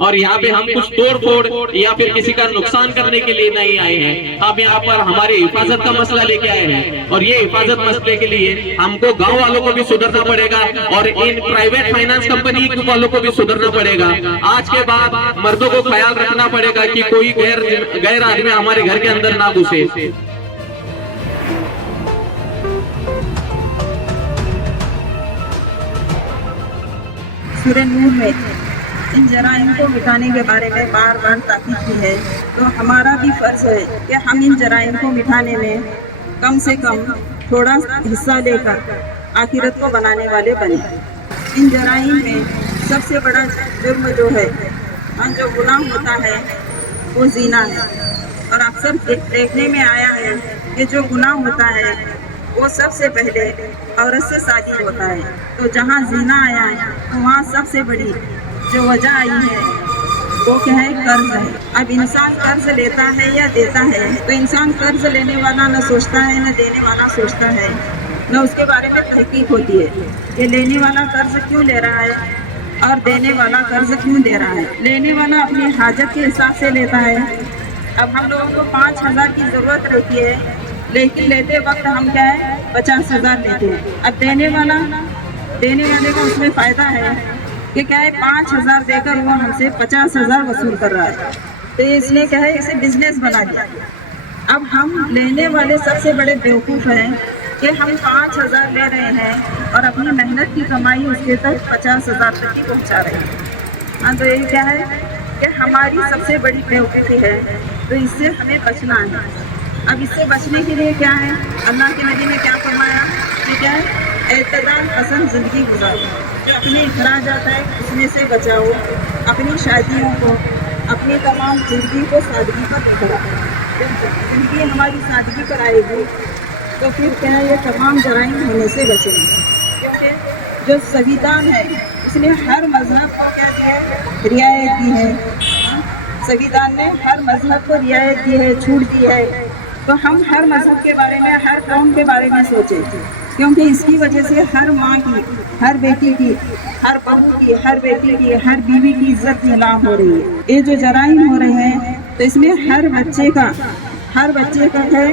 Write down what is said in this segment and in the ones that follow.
और यहाँ पे हम कुछ तोड़ फोड़ या फिर किसी का नुकसान करने के लिए नहीं आए हैं। हम यहाँ पर हमारी हिफाजत का मसला लेके आए हैं और ये हिफाजत मसले के लिए हमको गांव वालों को भी सुधरना पड़ेगा और इन प्राइवेट फाइनेंस कंपनी वालों को भी सुधरना पड़ेगा। आज के बाद मर्दों को ख्याल रखना पड़ेगा कि कोई गैर आदमी हमारे घर के अंदर ना घुसे। सूरह नूर में इन जराइम को मिटाने के बारे में बार बार ताकीद की है, तो हमारा भी फ़र्ज़ है कि हम इन जराइम को मिटाने में कम से कम थोड़ा हिस्सा लेकर आखिरत को बनाने वाले बने। इन जराइम में सबसे बड़ा जुर्म जो है, जो गुनाह होता है, वो ज़िना है। और अक्सर देखने में आया है कि जो गुनाह होता है वो सबसे पहले औरत से शादी होता है। तो जहाँ ज़िना आया है तो वहाँ सबसे बड़ी जो वजह आई है वो क्या है? कर्ज है। अब इंसान कर्ज लेता है या देता है, तो इंसान कर्ज लेने वाला न सोचता है न देने वाला सोचता है, न उसके बारे में तहकीक होती है कि लेने वाला कर्ज क्यों ले रहा है और देने वाला कर्ज क्यों दे रहा है। लेने वाला अपनी हाजत के हिसाब से लेता है। अब हम लोगों को 5,000 की ज़रूरत रहती है, लेकिन लेते वक्त हम क्या है 50,000 लेते हैं। अब देने वाले को उसमें फ़ायदा है कि क्या है 5,000 देकर वो हमसे 50,000 वसूल कर रहा है। तो इसने क्या है, इसे बिजनेस बना दिया। अब हम लेने वाले सबसे बड़े बेवकूफ़ हैं कि हम 5,000 ले रहे हैं और अपनी मेहनत की कमाई उसके तक 50,000 तक की पहुँचा रहे हैं। हाँ, तो ये क्या है कि हमारी सबसे बड़ी बेवकूफ़ी है। तो इससे हमें बचना है। अब इससे बचने के लिए क्या है, अल्लाह के नबी ने क्या फरमाया कि क्या है, एतदाल पसंद ज़िंदगी गुजारो। जो अपने अखराजात है उसमें से बचाओ, अपनी शादियों को, अपनी तमाम ज़िंदगी को सादगी पर लेकर आओ। जब ज़िंदगी हमारी सादगी पर आएगी तो फिर क्या है, ये तमाम जराइम होने से बचेंगे। क्योंकि जो संविधान है उसने हर मज़हब को क्या दिया है, रियायत दी है। संविधान ने हर मज़हब को रियायत दी है, छूट दी है। तो हम हर मज़हब के बारे में, हर कौम के बारे में सोचें, क्योंकि इसकी वजह से हर माँ की, हर बेटी की, हर बहू की, हर बेटी की, हर बीवी की इज्जत नीलाम हो रही है। ये जो जराइम हो रहे हैं तो इसमें हर बच्चे का है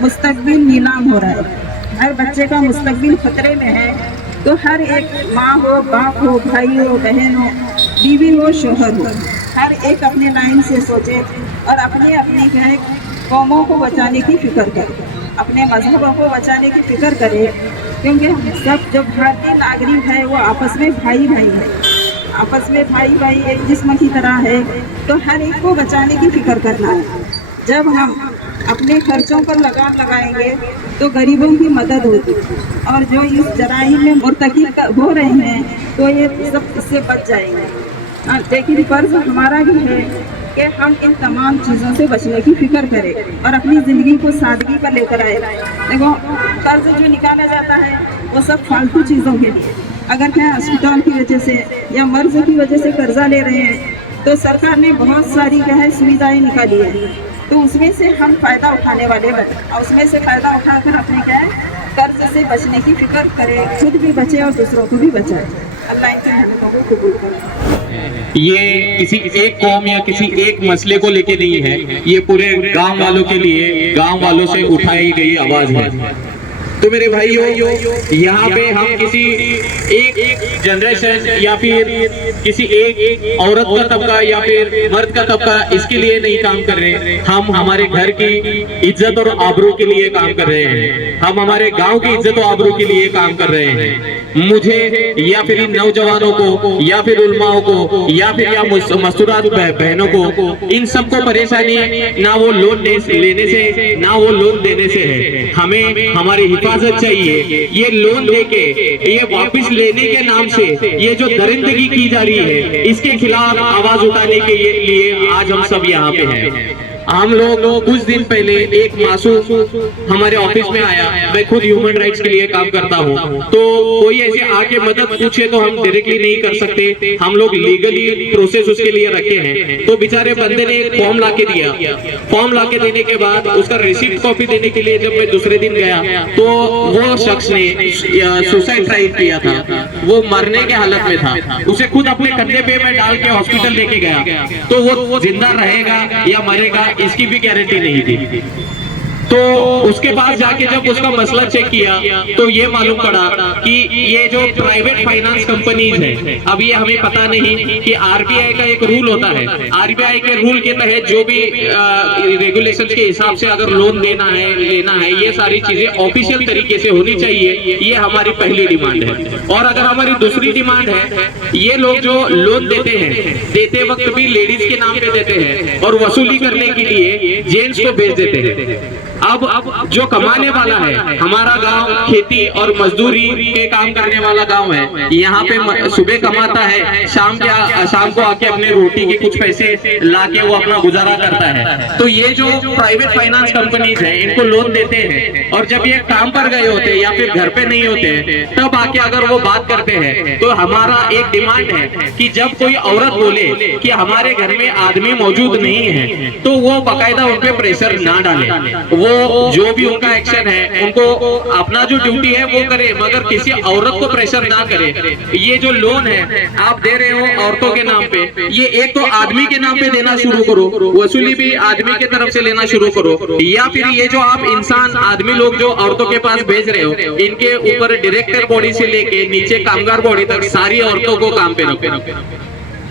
मुस्तकबिल नीलाम हो रहा है। हर बच्चे का मुस्तकबिल खतरे में है। तो हर एक माँ हो, बाप हो, भाई हो, बहन हो, बीवी हो, शोहर हो, हर एक अपने लाइन से सोचे और अपनी क्या है कौमों को बचाने की फ़िक्र करे, अपने मज़हबों को बचाने की फ़िक्र करे। क्योंकि हम सब जो भारतीय नागरिक है वो आपस में भाई भाई है, आपस में भाई भाई एक जिस्म की तरह है। तो हर एक को बचाने की फ़िक्र करना है। जब हम अपने खर्चों पर लगाम लगाएंगे तो गरीबों की मदद होगी। और जो इस जराइम में मुर्तकिब हो रहे हैं तो ये सब इससे बच जाएंगे। लेकिन फ़र्ज़ हमारा भी है कि हम इन तमाम चीज़ों से बचने की फ़िक्र करें और अपनी ज़िंदगी को सादगी पर लेकर आए। देखो, कर्ज जो निकाला जाता है वो सब फालतू चीज़ों के लिए। अगर क्या अस्पताल की वजह से या मर्ज़ की वजह से कर्जा ले रहे हैं तो सरकार ने बहुत सारी क्या है सुविधाएँ निकाली है। तो उसमें से हम फ़ायदा उठाने वाले बने और उसमें से फ़ायदा उठाकर अपने क्या है कर्ज से बचने की फ़िक्र करें, खुद भी बचे और दूसरों को भी बचाएं। अल्लाह इनकी मेहनतों को कबूल करे। ये किसी एक कौम या किसी एक मसले को लेके नहीं है, ये पूरे गांव वालों के लिए, गांव वालों से उठाई गई आवाज है। तो मेरे भाइयों, यहाँ पे हम किसी एक जनरेशन या फिर किसी एक औरत का तबका या फिर मर्द का तबका इसके लिए नहीं काम कर रहे। हम हमारे घर की इज्जत और आबरू के लिए काम कर रहे हैं। हम हमारे गांव की इज्जत और आबरू के लिए काम कर रहे हैं। मुझे या फिर इन नौजवानों को या फिर उलमाओं को या फिर या मस्तूरात बहनों को, इन सबको परेशानी ना वो लोन लेने से ना वो लोन देने से है। हमें हमारी हिफाजत चाहिए। ये लोन लेके, ये वापस लेने के नाम से ये जो दरिंदगी की जा रही है, इसके खिलाफ आवाज उठाने के लिए आज हम सब यहाँ पे हैं। हम लोग कुछ दिन पहले एक मासूम हमारे ऑफिस में आया, मैं खुद ह्यूमन राइट्स के लिए काम करता हूँ, तो कोई ऐसे आके मदद पूछे तो हम डायरेक्टली नहीं कर सकते, हम लोग लीगली प्रोसेस उसके लिए रखे हैं। तो बेचारे बंदे ने एक फॉर्म लाके दिया, फॉर्म लाके देने के बाद उसका रिसीप्ट कॉपी देने के लिए जब मैं दूसरे दिन गया तो वो शख्स ने सुसाइड ट्राई किया था, वो मरने के हालत में था, उसे खुद अपने कंधे पे मैं डाल के हॉस्पिटल लेके गया, तो वो जिंदा रहेगा या मरेगा इसकी भी गारंटी नहीं थी। तो उसके पास जाके जब उसका मसला चेक किया तो ये मालूम पड़ा कि ये जो प्राइवेट फाइनेंस कंपनीज है, अब ये हमें पता नहीं कि आरबीआई का एक रूल होता है, आरबीआई के रूल के तहत जो भी रेगुलेशंस के हिसाब से अगर लोन देना है लेना है, ये सारी चीजें ऑफिशियल तरीके से होनी चाहिए, ये हमारी पहली डिमांड है। और अगर हमारी दूसरी डिमांड है, ये लोग जो लोन देते हैं, देते वक्त भी लेडीज के नाम पे देते हैं और वसूली करने के लिए जेंट्स को भेज देते हैं। अब जो कमाने वाला है, हमारा गांव खेती और मजदूरी के काम करने वाला गांव है, यहाँ पे सुबह कमाता है, शाम को आके अपने रोटी के कुछ पैसे लाके वो अपना गुजारा करता है। तो ये जो प्राइवेट फाइनेंस कंपनीज है, इनको लोन देते हैं और जब ये काम पर गए होते या फिर घर पे नहीं होते तब आके अगर वो बात करते हैं, तो हमारा एक डिमांड है कि जब कोई औरत बोले कि हमारे घर में आदमी मौजूद नहीं है, तो वो बाकायदा उन पे प्रेशर ना डाले, वो जो भी उनका एक्शन है उनको अपना जो ड्यूटी है वो करे, मगर किसी औरत को प्रेशर ना करे। ये जो लोन है आप दे रहे हो औरतों के नाम पे, ये एक तो आदमी के नाम पे देना शुरू करो, वसूली भी आदमी के तरफ से लेना शुरू करो, या फिर ये जो आप इंसान आदमी लोग जो औरतों के पास भेज रहे हो, इनके ऊपर डायरेक्टर बॉडी से लेके नीचे कामगार बॉडी तक सारी औरतों को काम पे रखो।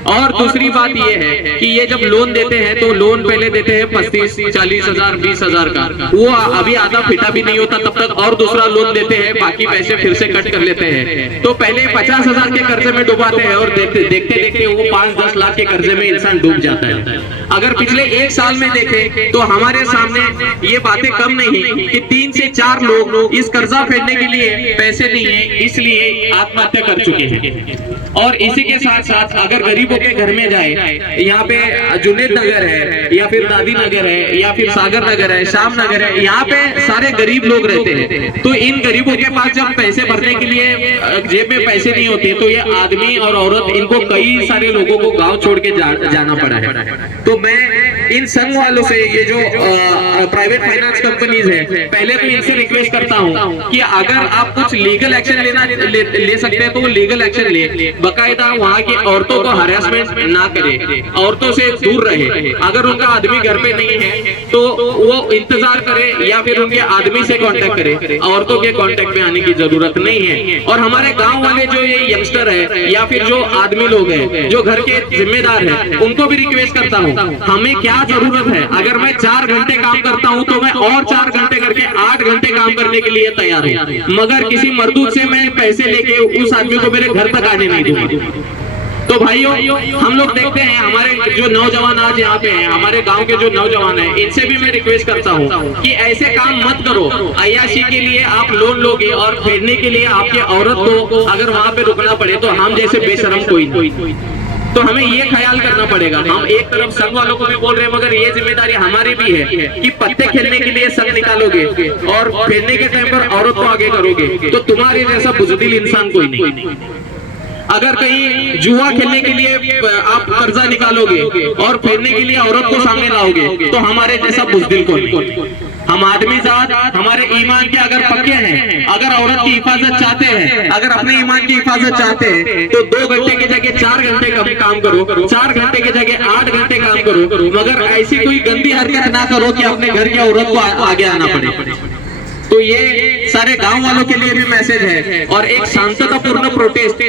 और दूसरी बात ये है कि ये जब लोन देते हैं तो लोन पहले देते हैं 35-40 हजार 20 हजार का, वो अभी आधा फिटा भी नहीं होता तब तक और दूसरा लोन देते हैं, बाकी पैसे फिर से कट कर लेते हैं। तो पहले 50 हजार के कर्जे में डुबाते हैं और देखते देखते वो 5-10 लाख के कर्जे में इंसान डूब जाता है। अगर पिछले एक साल में देखें तो हमारे सामने ये बातें कम नहीं कि 3 से 4 लोग इस कर्जा फेडने के लिए पैसे नहीं है इसलिए आत्महत्या कर चुके हैं। और इसी के साथ साथ अगर गरीबों के घर में जाए, यहाँ पे जुनेद नगर है या फिर दादी नगर है या फिर सागर नगर है, शाम नगर है, यहाँ पे सारे गरीब लोग रहते हैं। तो इन गरीबों के पास जब पैसे भरने के लिए जेब में पैसे नहीं होते तो ये आदमी और औरत इनको कई सारे लोगों को गांव छोड़ के जाना पड़ा है। तो मैं इन संघ वालों से, ये जो प्राइवेट फाइनेंस कंपनीज है, पहले तो इनसे रिक्वेस्ट करता हूँ कि अगर आप कुछ लीगल एक्शन ले सकते हैं तो वो लीगल एक्शन ले, बकायदा वहाँ की औरतों को हरासमेंट ना करे, औरतों से दूर रहे। अगर उनका आदमी घर पे नहीं है तो वो इंतजार करे या फिर उनके आदमी से कांटेक्ट करे, औरतों के कांटेक्ट में आने की जरूरत नहीं है। और हमारे गांव वाले जो ये यंगस्टर है या फिर जो आदमी लोग हैं जो घर के जिम्मेदार हैं, उनको भी रिक्वेस्ट करता हूँ, हमें क्या जरूरत है, अगर मैं 4 घंटे काम करता हूँ तो मैं और 4 घंटे करके 8 घंटे काम करने के लिए तैयार हूँ, मगर किसी मर्दूद से मैं पैसे लेके उस आदमी को मेरे घर तक आने नहीं दूंगा। तो भाइयों, हम लोग देखते हैं हमारे जो नौजवान आज यहाँ पे हैं, हमारे गांव के जो नौजवान हैं, इनसे भी मैं रिक्वेस्ट करता हूँ कि ऐसे काम मत करो। अय्याशी के लिए आप लोन लोगे और फेडने के लिए आपके औरत को अगर वहाँ पे रुकना पड़े तो हम जैसे बेशरम कोई नहीं। तो हमें ये ख्याल करना पड़ेगा। हम एक तरफ संघ वालों को भी बोल रहे हैं, मगर ये जिम्मेदारी हमारी भी है कि पत्ते खेलने के लिए संघ निकालोगे और फेडने के टाइम पर औरत को आगे करोगे तो तुम्हारे जैसा बुज़दिल इंसान कोई नहीं। अगर कहीं जुआ खेलने के लिए आप कर्जा निकालोगे और फेरने के लिए औरत को सामने लाओगे तो हमारे जैसा बुज़दिल को नहीं। हम आदमी जात हमारे ईमान के अगर पक्के हैं, अगर औरत की हिफाजत चाहते हैं, अगर अपने ईमान की हिफाजत चाहते हैं तो 2 घंटे की जगह 4 घंटे का भी काम करो, 4 घंटे की जगह 8 घंटे काम करो, मगर ऐसी कोई गंदी हरकत ना करो कि अपने घर की औरत को आगे आना पड़े। तो ये सारे गांव वालों के लिए भी मैसेज है। और एक शांततापूर्ण प्रोटेस्ट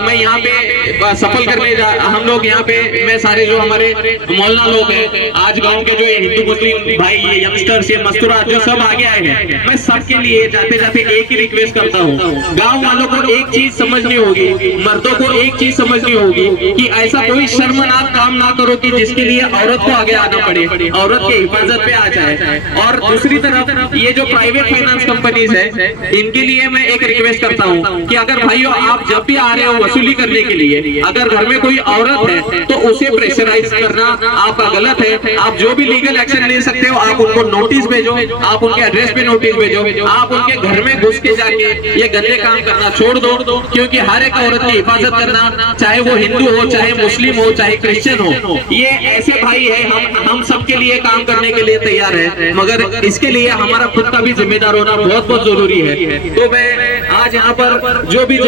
मैं यहाँ पे सफल करने हम लोग यहाँ पे, मैं सारे जो हमारे मोहल्ला लोग हैं, आज गांव के जो हिंदू मुस्लिम भाई, ये यंगस्टर्स, ये मस्तूरात जो सब आगे आए हैं, मैं सबके लिए जाते जाते एक ही रिक्वेस्ट करता हूँ, गाँव वालों को एक चीज समझनी होगी, मर्दों को एक चीज समझनी होगी कि ऐसा कोई शर्मनाक काम ना करो कि जिसके लिए औरत को आगे आना पड़े, औरत की हिफाजत पे आ जाए। और दूसरी तरफ ये जो प्राइवेट फाइनेंस कंपनीज है, इनके लिए मैं एक रिक्वेस्ट करता हूँ कि अगर भाइयों आप जब भी आ रहे हो वसूली करने के लिए, अगर घर में कोई औरत है तो उसे प्रेशराइज करना आपका गलत है। आप जो भी लीगल एक्शन ले सकते हो, आप उनको नोटिस भेजो, आप उनके एड्रेस पे नोटिस भेजो, आप उनके घर में घुस के जाके ये गंदे काम करना छोड़ दो, क्योंकि हर एक औरत की हिफाजत करना, चाहे वो हिंदू हो, चाहे मुस्लिम हो, चाहे क्रिश्चियन हो, ये ऐसे भाई है, हम सबके लिए काम करने के लिए तैयार है, मगर इसके लिए हमारा खुद का भी जिम्मेदार होना बहुत बहुत जरूरी है। तो मैं आज यहाँ पर जो भी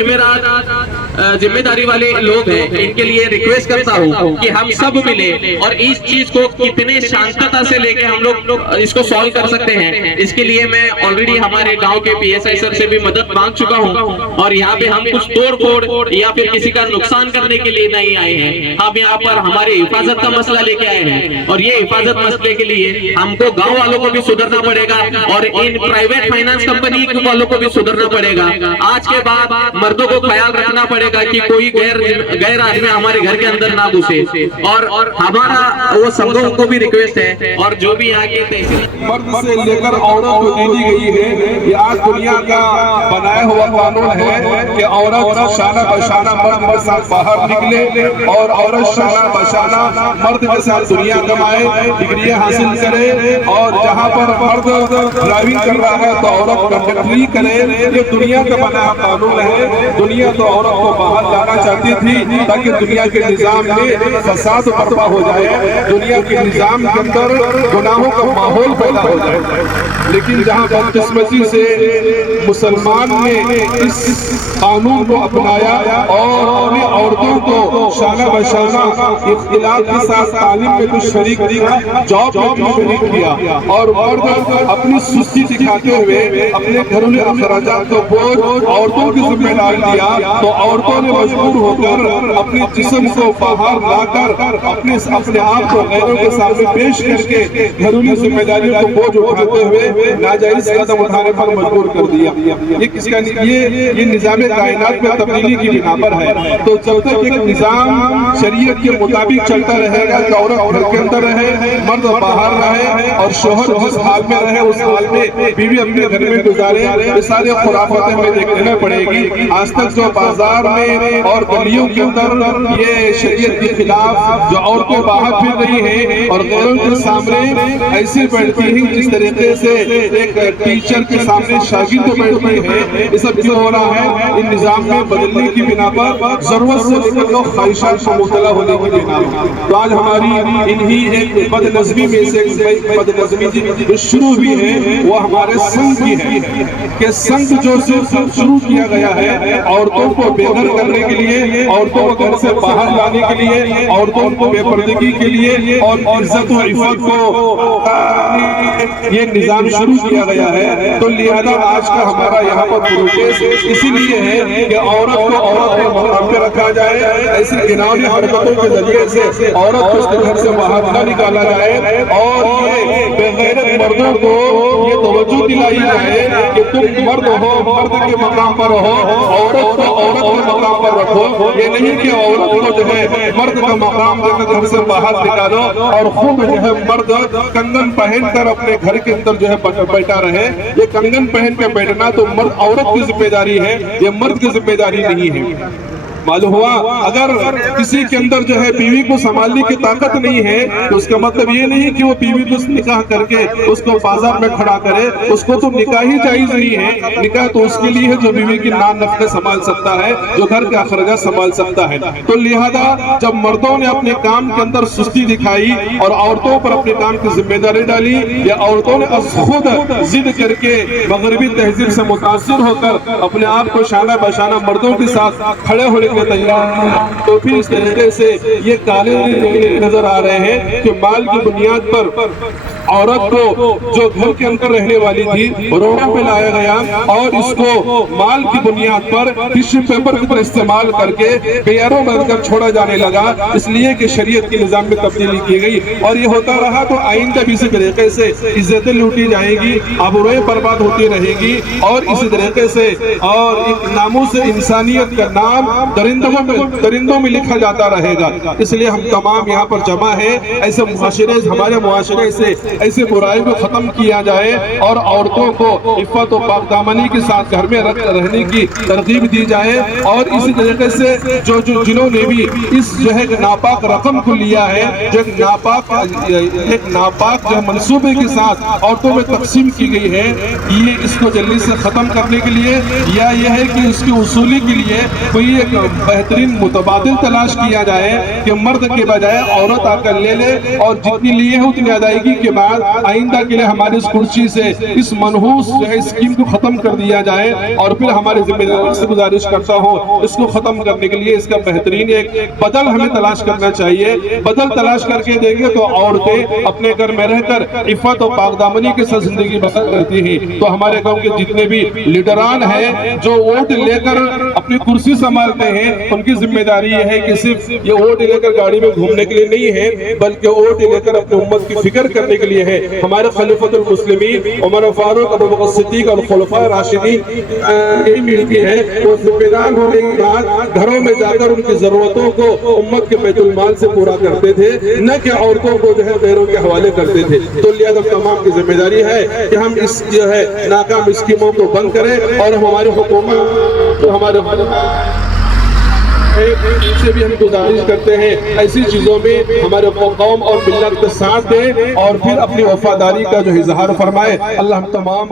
जिम्मेदारी वाले लोग हैं, इनके लिए रिक्वेस्ट करता हूँ कि हम सब मिले और इस चीज को कितने शांतता से लेके हम लोग इसको सॉल्व कर सकते हैं। इसके लिए मैं ऑलरेडी हमारे गांव के पीएसआई सर से भी मदद मांग चुका हूँ, और यहाँ पे हम कुछ तोड़ फोड़ या फिर किसी का नुकसान करने के लिए नहीं आए हैं। हम यहाँ पर हमारी हिफाजत का मसला लेके आए हैं, और ये हिफाजत मसले के लिए हमको गाँव वालों को भी सुधरना पड़ेगा और इन प्राइवेट फाइनेंस कंपनी वालों को भी सुधरना पड़ेगा। आज के बाद मर्दों को ख्याल रखना पड़ेगा कि कोई गैर आदमी हमारे घर के अंदर ना घुसे, और हमारा वो संघों को भी रिक्वेस्ट है, और जो भी यहाँ के तहसील मर्द से लेकर औरत को दे दी गई है। ये आज दुनिया का बनाया हुआ कानून है कि औरत शाना बशाना मर्द के साथ बाहर निकले और औरत शाना बशाना मर्द के साथ दुनिया कमाए, डिग्रियां हासिल करे, और जहाँ पर मर्द ड्राइविंग कर रहा है तो औरत कंडक्टरी करे। ये दुनिया का बनाया कानून है। दुनिया तो औरत को बाहर लाना चाहती थी ताकि दुनिया के निजाम में फसाद बर्पा हो जाए, दुनिया के निजाम के अंदर गुनाहों का माहौल पैदा हो जाए। लेकिन जहाँ बदकिस्मती से मुसलमान ने इस कानून को अपनाया और औरतों को शाना बशाना इख्तिलाफ के साथ तालीम में कुछ शरीक दिया, जॉब में भी शरीक किया, और मर्द अपनी सुस्ती दिखाते हुए अपने घरेलू अखराजात को बोझ औरतों की जिम्मे डाल दिया, तो औरतों ने मजबूर होकर अपने जिस्म को बाहर लाकर अपने आप को गैरों के सामने पेश करके घरेलू जिम्मेदारियों को बोझ उठाते हुए नाजायज कदम उठाने पर मजबूर कर दिया। ये किसका ये निजाम कायनात में तब्दीली की बिना पर है। तो जब तक एक निजाम शरीयत के मुताबिक चलता रहेगा कि औरत घर के अंदर रहे, मर्द बाहर रहे, और शोहर जिस हाल में रहे उस हाल में बीवी अपने घर में गुजारे, ये सारे खुराफातें हमें देखने पड़ेगी। आज तक जो बाजार में और गलियों के अंदर ये शरीयत के खिलाफ जो औरतें बाहर फिर रही है और गैरों के सामने ऐसी बैठती है जिस तरीके से एक टीचर के सामने शागिर्द बैठती है, ये सब क्यों हो रहा है? इन निजाम में बदलने की बिना पर जरूरत से लेकर लोग ख्वाहिशात को मुबतला होने की बिना पर। तो आज हमारी इन्हीं एक बदनज़मी में से बदनज़मी जो शुरू हुई है वो हमारे संघ की है कि संघ जो शुरू किया गया है औरतों को बेघर करने के लिए, औरतों को घर से बाहर लाने के लिए, औरतों को बेपर्दगी के लिए और इज्जत और इफ़्फ़त को ये निजाम शुरू किया गया है। तो लिहाजा आज का हमारा यहाँ पर प्रोटेस्ट इसीलिए है कि औरत को औरत के मकाम पे रखा जाए, ऐसी घिनौनी हरकतों के जरिए से औरत को उसके घर से बाहर न निकाला जाए, और ये बेगैरत मर्दों को ये तवज्जो दिलाई जाए कि तुम मर्द हो, मर्द के मकाम पर हो, औरत को औरत के मकाम पर रखो। ये नहीं कि औरत को जो है मर्द का मकाम देकर घर से बाहर निकालो और खुद जो है मर्द कंगन पहनकर अपने घर के अंदर जो है बैठा रहे। ये कंगन पहन के बैठना तो मर्द औरत की जिम्मेदारी है, ये मर्द की जिम्मेदारी नहीं है। मालूम हुआ अगर किसी के अंदर जो है बीवी को संभालने की ताकत नहीं है तो उसका मतलब ये नहीं कि वो बीवी को निकाह करके उसको बाजार में खड़ा करे, उसको तो निकाह ही जायज नहीं है। निकाह तो उसके लिए है जो बीवी की नान नफे संभाल सकता है, जो घर के अखराजात संभाल सकता है। तो लिहाजा जब मर्दों ने अपने काम के अंदर सुस्ती दिखाई और औरतों पर अपने काम की जिम्मेदारी डाली, या औरतों ने खुद जिद करके मगरबी तहजीब से मुतासिर होकर अपने आप को शाना बशाना मर्दों के साथ खड़े होने तैयार, तो फिर इस तरीके से ये काले नजर आ रहे हैं कि माल की बुनियाद पर औरत को जो घर के अंदर रहने वाली थी रोडों पे लाया गया और इसको माल की बुनियाद पर टिश्यू पेपर की तरह इस्तेमाल करके बेयारों बनकर छोड़ा जाने लगा, इसलिए कि शरीयत के निजाम में तब्दीली की गई। और ये होता रहा तो आइंदा भी इसी तरीके से इज्जतें लूटी जाएगी, आबरूएं बर्बाद होती रहेगी, और इसी तरीके से और एक नामों से इंसानियत का नाम दरिंदों में लिखा जाता रहेगा। इसलिए हम तमाम यहाँ पर जमा है, ऐसे मुआशरे हमारे मुआशरे से ऐसे बुराई को खत्म किया जाए और औरतों को इफ़्फ़त और पाकदामनी के साथ घर में रहने की तरगीब दी जाए। और इसी तरीके से जो जिन्होंने भी इस जो है नापाक रकम को लिया है, जो एक नापाक जो मंसूबे के साथ औरतों में तकसीम की गई है, ये इसको जल्दी से खत्म करने के लिए या यह है कि इसकी उसूली के लिए कोई एक बेहतरीन मुतबादिल तलाश किया जाए कि मर्द के बजाय औरत आकर ले ले और जितनी लिए है उतनी अदायगी के बाद आइंदा के लिए हमारी इस कुर्सी से इस मनहूस जो है स्कीम को खत्म कर दिया जाए। और फिर हमारे जिम्मेदारों से गुजारिश करता हूँ इसको खत्म करने के लिए इसका बेहतरीन एक बदल हमें तलाश करना चाहिए। बदल तलाश करके देंगे तो औरतें अपने घर में रहकर इफ़्फ़त और पाकदामनी के साथ जिंदगी बसर करती हैं। तो हमारे गांव के जितने भी लीडरान हैं जो वोट लेकर अपनी कुर्सी संभालते हैं, उनकी जिम्मेदारी यह है कि सिर्फ ये वोट लेकर गाड़ी में घूमने के लिए नहीं है, बल्कि वोट लेकर अपनी उम्मत की फिक्र करने के लिए है। हमारे खलीफतुल मुस्लिमीन उमर फारूक, अबू बकर सिद्दीक और खुलफाए राशिदीन यही मिलती है, वो जिम्मेदार होने के बाद घरों में जाकर उनकी जरूरतों को उम्मत के बैतुल माल से पूरा करते थे, न कि औरतों को जो है गैरों के हवाले करते थे। तो लिहाजा तमाम की जिम्मेदारी है कि हम इस जो है नाकाम स्कीमों को बंद करें और हमारी हुकूमत तो हमारे से भी हम गुजारिश करते हैं ऐसी चीजों में हमारे कौम और मिल्लत के साथ दें और फिर अपनी वफादारी का जो इजहार फरमाए। अल्लाह हम तमाम